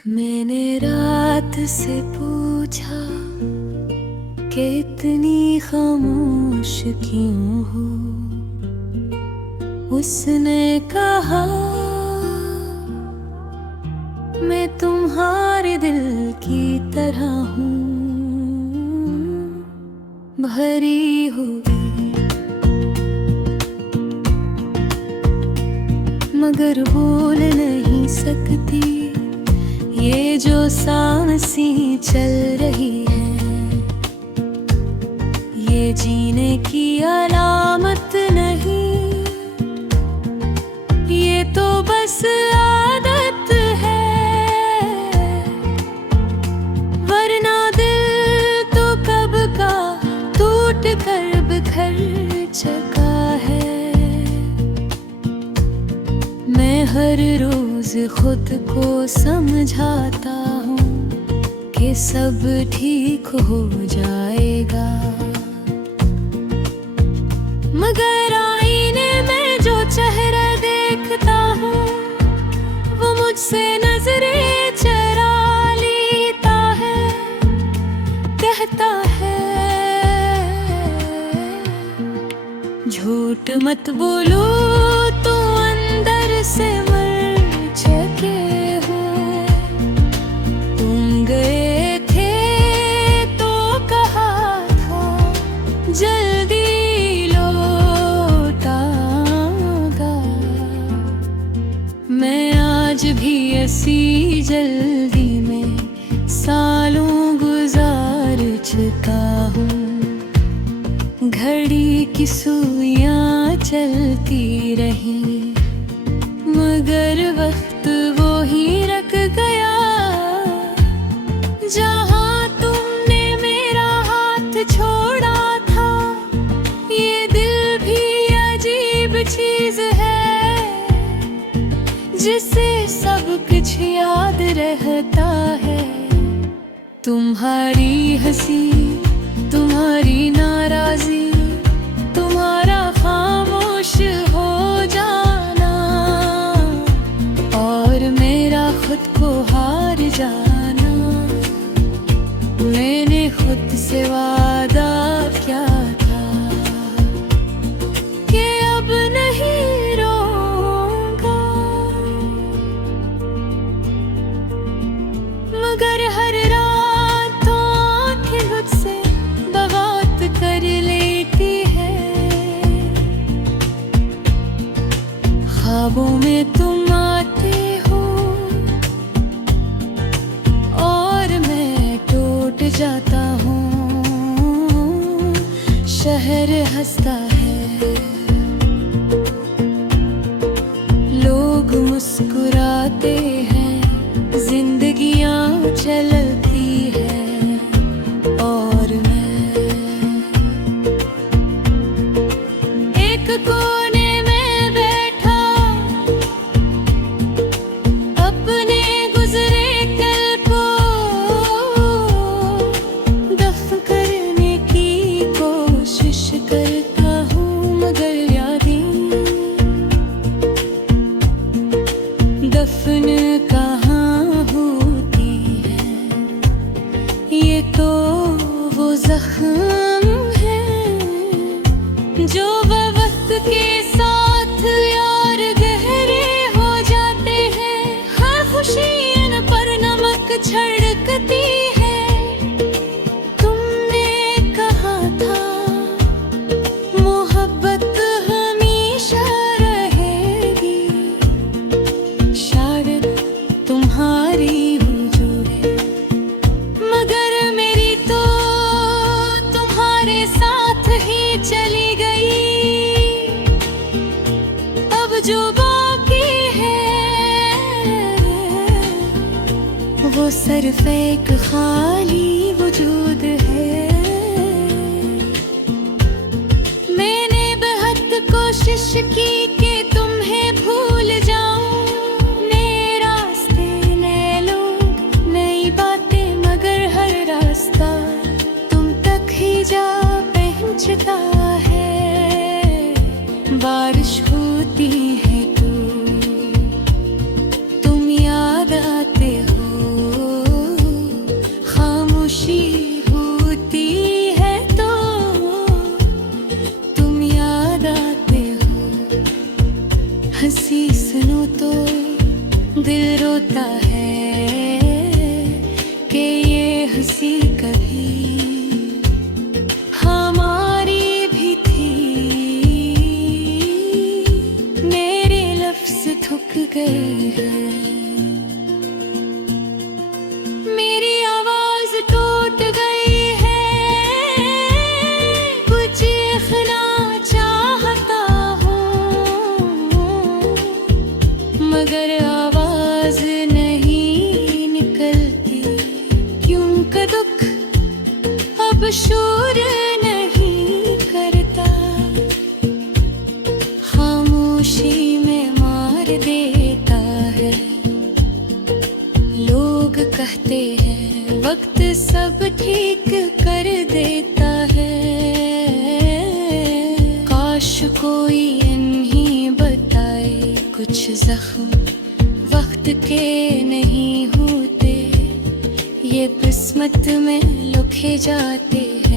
मैंने रात से पूछा कि इतनी खामोश क्यों हो। उसने कहा मैं तुम्हारे दिल की तरह हूँ, भरी हुई मगर बोल नहीं सकती। ये जो सांसें चल रही है, ये जीने की अलामत नहीं, ये तो बस आदत है। वरना दिल तो कब का टूट कर बिखर चुका है। मैं हर रोज खुद को समझाता हूँ कि सब ठीक हो जाएगा, मगर आईने में जो चेहरा देखता हूँ वो मुझसे नजरें चुरा लेता है। कहता है झूठ मत बोलो, तो अंदर से मर चुके हो। तुम गए थे तो कहा था जल्दी लौट आऊंगा। मैं आज भी ऐसी जल्दी में सालों गुजार चुका हूँ। घड़ी की सुइयां चलती रही, मगर वक्त वो ही रख गया। जहाँ तुमने मेरा हाथ छोड़ा था, ये दिल भी अजीब चीज है, जिसे सब कुछ याद रहता है। तुम्हारी हंसी, तुम्हारी नाराजी, तुम्हारा खामोश हो जाना, और मेरा खुद को हार जाना। मैंने खुद से वादा किया था कि अब नहीं रोऊंगा, मगर हर रात तो आंखें मुझसे बगावत कर लेती है। ख्वाबों में तुम आते हो और मैं टूट जाता हूँ। शहर हंसता है, लोग मुस्कुराते हैं, जिंदगियाँ चलती है, और मैं एक कोने में बैठा अपने गुजरे कल को दफन करने की कोशिश करता हूँ। मगर यादें दफन कहाँ होती है, ये तो वो जख्म है जो वक्त के साथ यार गहरे हो जाते हैं। हर खुशी इन पर नमक छिड़कती है। तुमने कहा था मोहब्बत हमेशा रहेगी, शायद तुम्हारी वजूद है, मगर मेरी तो तुम्हारे साथ ही चली गई। अब जो बाकी है वो सिर्फ एक खाली वजूद है। मैंने बेहद कोशिश की कि तुम्हें भूल जाऊं, नए रास्ते, नए लोग, नई बातें, मगर हर रास्ता तुम तक ही जा पहुंचता है। बारिश होती है तो तुम याद आते हो। दिल रोता है कि ये हंसी कभी हमारी भी थी। मेरे लफ्ज़ थक गए हैं, मेरी आवाज़ टूट गई है। कुछ लिखना चाहता हूँ मगर आवाज़ नहीं निकलती। क्यों का दुख अब शोर नहीं करता, खामोशी में मार देता है। लोग कहते हैं वक्त सब ठीक कर देता है। काश कोई इन्हीं बताए कुछ जख्म वक्त के नहीं होते, ये किस्मत में लिखे जाते हैं।